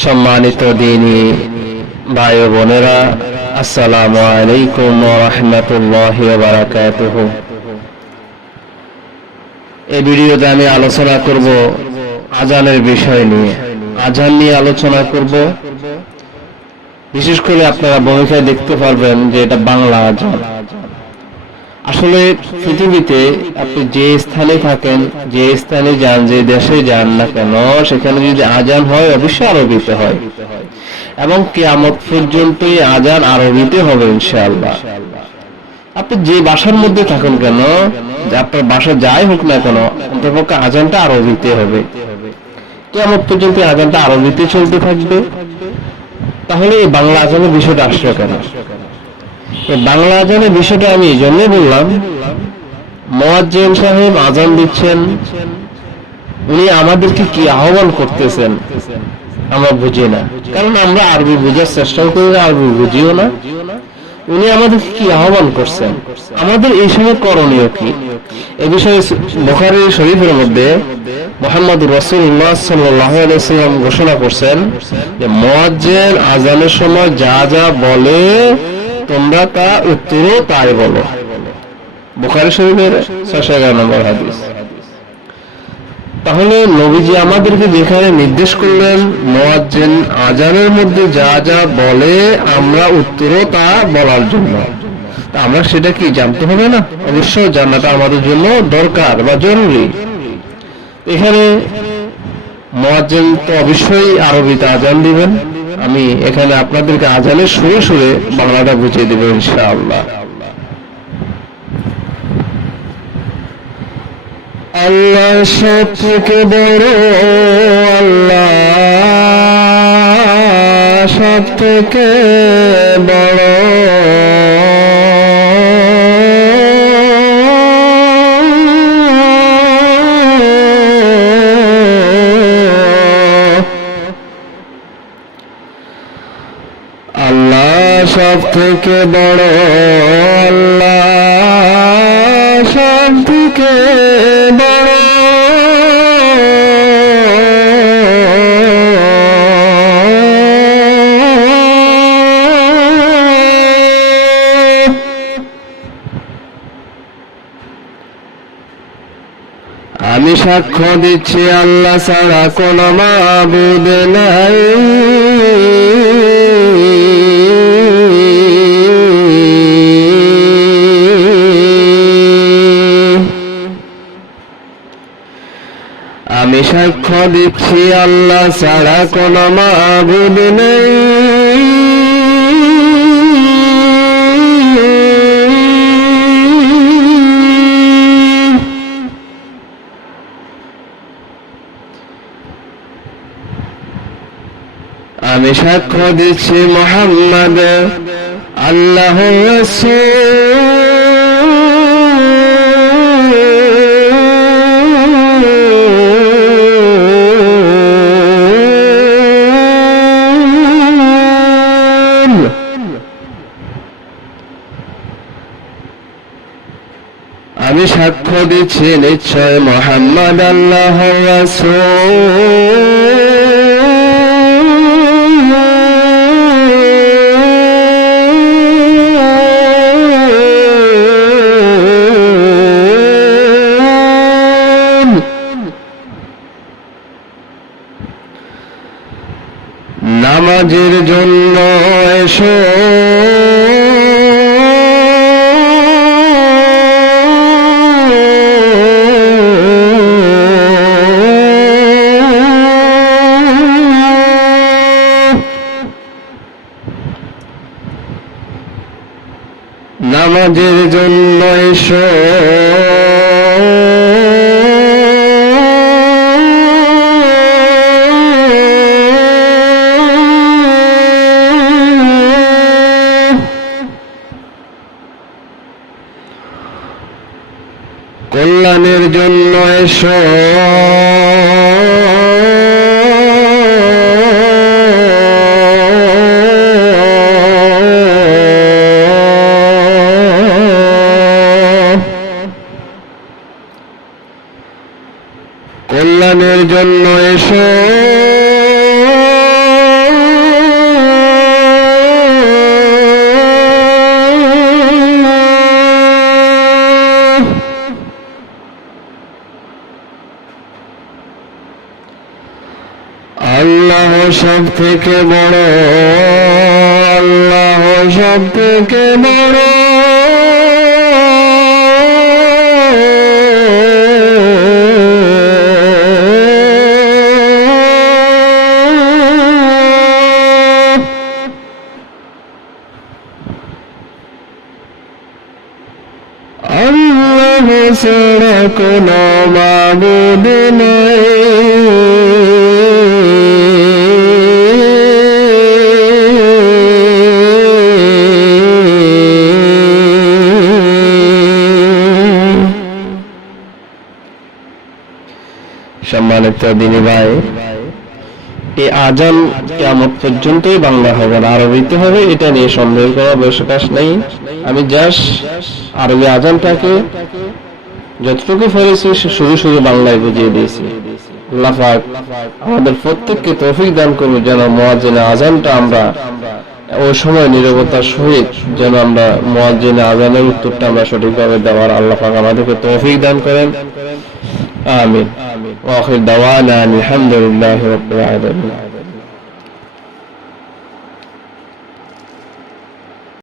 সম্মানিত দিনী ভাই বোনেরা, আসসালামু আলাইকুম রহমতুল্লাহ বারাকাতুহ। এই ভিডিওতে আমি আলোচনা করব আজানের বিষয় নিয়ে। আজান নিয়ে আলোচনা করব। বিশেষ করে আপনারা ভূমিকায় দেখতে পারবেন যে এটা বাংলা আজান। আসলে পৃথিবীতে আপনি যে স্থানে থাকেন, যে স্থানে যান, যে দেশে যান না কেন, সেখানে যদি আজান হয়, অবশ্যই আরবিতে হয়। এবং কেয়ামত পর্যন্ত এই আজান আরবিতে হবে, ইনশাআল্লাহ। আপনি যে বাসার মধ্যে থাকুন কেন আপনার বাসা যাই হোক না কেন অন্তপক্ষে আজানটা আরও আরবিতে হবে। কেয়ামত পর্যন্ত আজানটা আরবিতে চলতে থাকবে। তাহলে এই বাংলা আজানের বিষয়টা আসলো কেন? বাংলা আজানের বিষয়টা আমি এই জন্যই বললাম। মোয়াজ্জেম সাহেব আজান দিচ্ছেন। উনি আমাদেরকে কি আহ্বান করতেছেন আমরা বুঝি না। কারণ আমরা আরবি বোঝার চেষ্টাও করি না, আরবি বুঝিও না। উনি আমাদেরকে কি আহ্বান করছেন? আমাদের এই সময় করণীয় কি? এ বিষয়ে বুখারী শরীফের মধ্যে মোহাম্মদ রসুল্লাহ সাল্লাম ঘোষণা করছেন যে মোয়াজ্জেন আজানের সময় যা যা বলে তোমরা তা উত্তরও তাই বলো। বুখারী শরীফের ছয়শো এগারো নম্বর হাদিস। তাহলে নবীজি আমাদেরকে যেখানে নির্দেশ করলেন, মোয়াজ্জেন আজানের মধ্যে যা যা বলে আমরা উত্তরও তা বলার জন্য। আমরা সেটা কি জানতে হবে না? অবশ্যই জানাটা আমাদের জন্য দরকার বা জরুরি। এখানে মোয়াজ্জেন তো অবশ্যই আরবিতে আজান দিবেন। আমি এখানে আপনাদেরকে আজানের সুরে সুরে বাংলাটা বুঝিয়ে দেবো ইনশাআল্লাহ। আল্লাহ সব থেকে বড় আল্লাহ সবথেকে বড় সব থেকে বড় আল্লাহ, সব থেকে বড় আমি সাক্ষ্য দিচ্ছি, আল্লাহ ছাড়া কোন মাবুদ নাই। আমি সাক্ষ্য দিচ্ছি আল্লাহ ছাড়া কোন মাবুদ নেই। আমি সাক্ষ্য দিচ্ছি মোহাম্মদ আল্লাহ আমি সাক্ষ্য দিচ্ছি নিশ্চয় মোহাম্মদ আল্লাহ নামাজের জন্য এসো। নামাজের জন্য এসো। কল্যাণের জন্য এসো। কল্যাণের জন্য এসো। আল্লাহ সব থেকে বড় আল্লাহ সব থেকে বড়। ছাড়া কোনো মাবুদ সম্মানিত দিনী ভাই, এই আজান কেমন পর্যন্তই বাংলা হবে না, আরবিতে হবে, এটা নিয়ে সন্দেহ করার আবশ্যকাশ নেই। আমি জাস্ট আরবি আজানটাকে যতটুকু ফেলেছি শুধু শুধু বাংলায় বুঝিয়ে দিয়েছি। পাক আমাদের প্রত্যেককে তৌফিক দান করবে যেন মোয়াজ্জিনে আজানটা আমরা ওই সময় নিরবতার সহিত যেন আমরা মোয়াজ্জিনে আজানের উত্তরটা আমরা সঠিকভাবে দেওয়ার আল্লাহ আমাদেরকে তৌফিক দান করেন। আমিন। ওয়াখির দাওয়ানা আলহামদুলিল্লাহি রাব্বিল আলামিন।